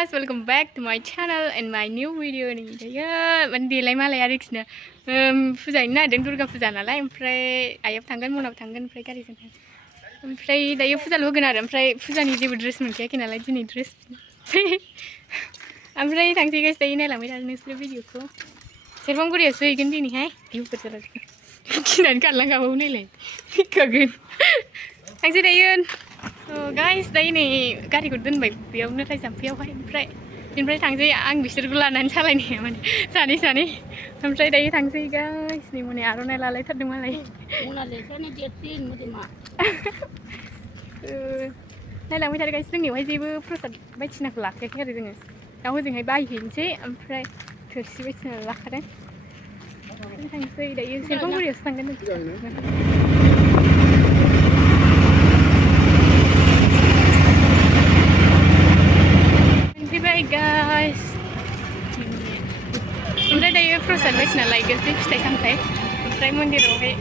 guys, welcome back to my channel and my new video nih. Ya, mendilai malah Ariksna. Puja ini ada durga puja nalah. Ompray ayah tanggan mau tanggan ompray kari sana. Ompray dah ayah puja logan ada. Ompray puja ni je dress mungkin ya nalah je ni dress. Ompray tangsi guys dah ini lah mereka next video ko. Servam kuri asu ikan di ni hai. View perjalanan. Kinan kan lang kau ni leh. Kagen. Tangsi dah yun. So guys, dah ini gari kudun baik biau ni rasa biau hai. Ompray tangsi ang bisir gula nan salah ni mana. Sani. Ompray dah ini tangsi guys. Ni mana arona lalai thar duma lai. Mula lesa ni jetin mudi mak. Đây là người ta guys, từng nhiều hay gì bữa process bây giờ nó lạc cái gì rồi, đâu có gì hay bay hiện chứ, Ompray thử xem bây giờ lạc đấy. Thằng xây để yên xem không có điều sang cái này. Bye guys. Ompray đây process bây giờ lại cái gì sẽ sampai. Ompray muốn đi đâu vậy?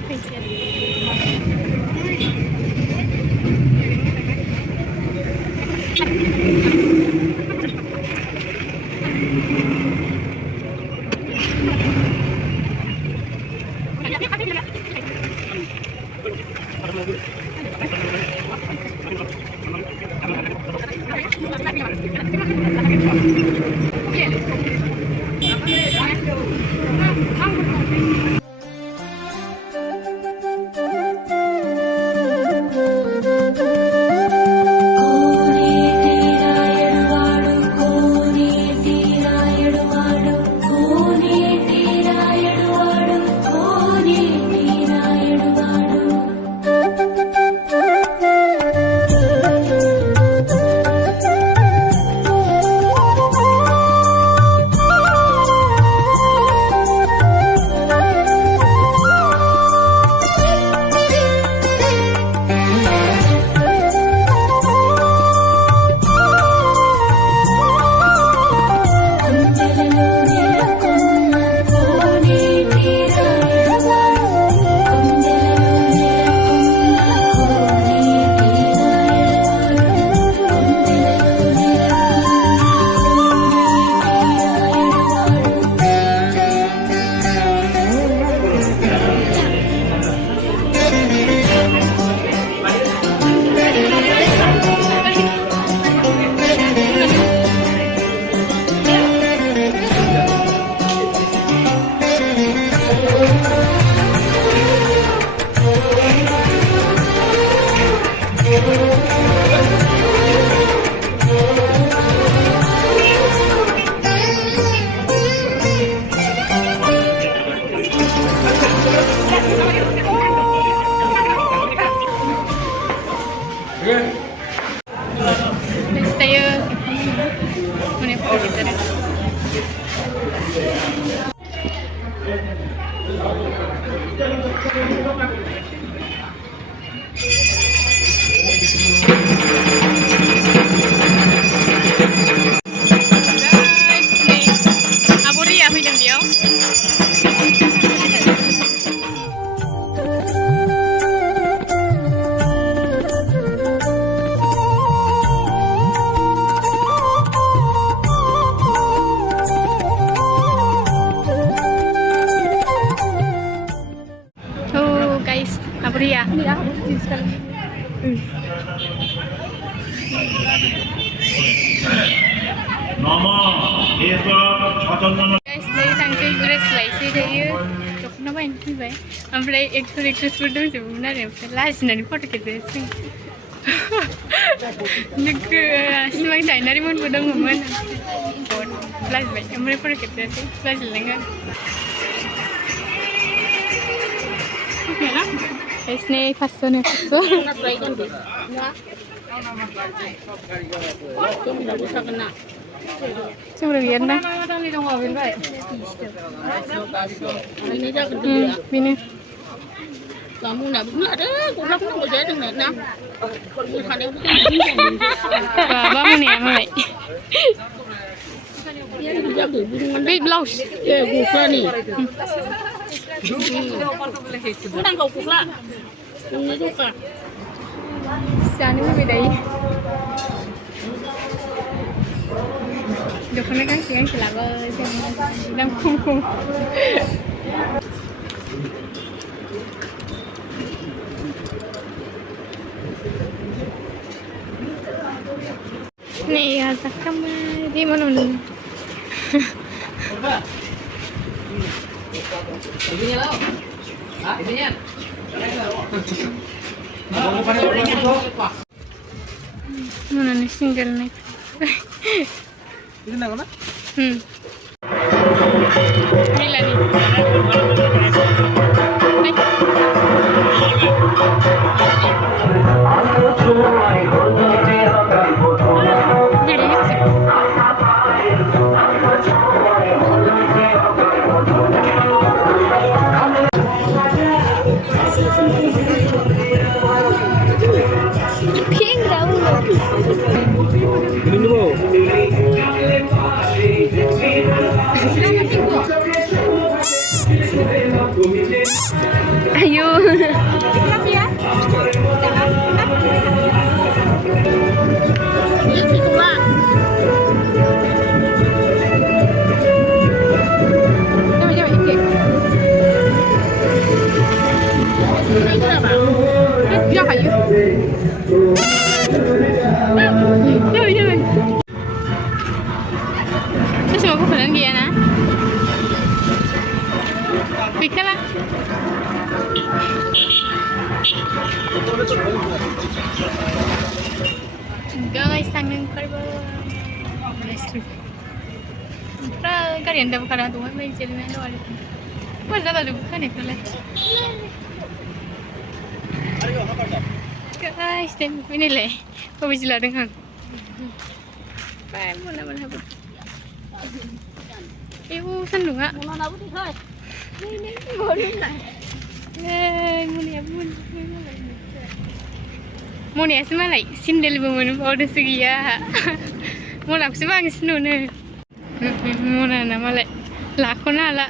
Abria. Nama, Eva, guys, dari tangsi dress lai sih dia. Cokna main ni bay. Ompray extra photo tu benar ya. Last nani photo kita sih. Juk semang saya nari pun pada momen. Last bay. Ompray photo kita sih. Last lengan. Mana? Isne fason. Cuma biar na. Bini. Kamu nak buat ada, kurang nak buat jadi nak. Bukan yang Bapa mana yang mulai? Big blouse. Ya, bukan ni. Kurang kau kurang. Ini juga. Sana ni beda. dukungnya kan siang selalu sedang kum. Nih ya kamar di mana nih? Mana nih single nih? Ini nang mana? Gila nih. Ayo. Yang kedua. Coba ikut. Ini berapa? Ya kayu. Coba. Terus mau kupalan dia na? Pikir lah. Guys, tangan karbo. Pra kalian dah bukan tuh, main jadi main doang. Wah, dah tu bukan itu lah. Guys, ini lah. Kau bisa dengan. Bye, mana apa? Ibu sandung ah. Mau nak putih thôi. Ini boleh lah. Muni abun. Muni asma lai sindel bumun powder segia. Muna semang sinu ne. Muna nama lai lakona la.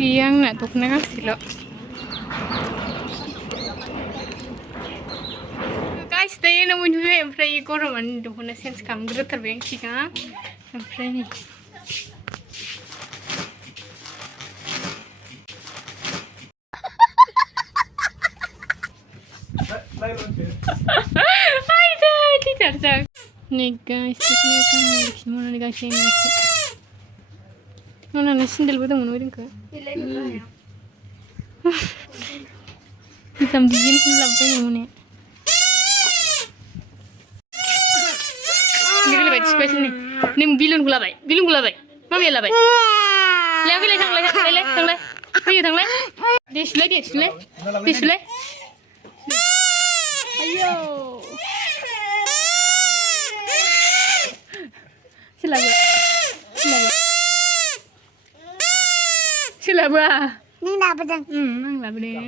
Yang nak tuk nak silo. Guys, tadi namun juga employee koruman dohona sense kam guru terbang sih employee. Hai dah, tidak sah. Nih guys, ini kan mana nih guys ini. Mana nasi sendal betul mana orang ke? Sam dijin pun lapar ni mana? Ni kalau baca special ni, ni bilun gula bay, mami lah bay. Lagi le, thang le, pergi thang le. Dia sulai. Ayo. Sila. Ni nak apa dah? Nang lah benda.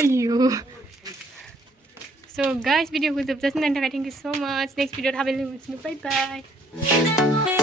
Ayo. So guys, video ko tapos na. Thank you so much. Next video, have a bye bye.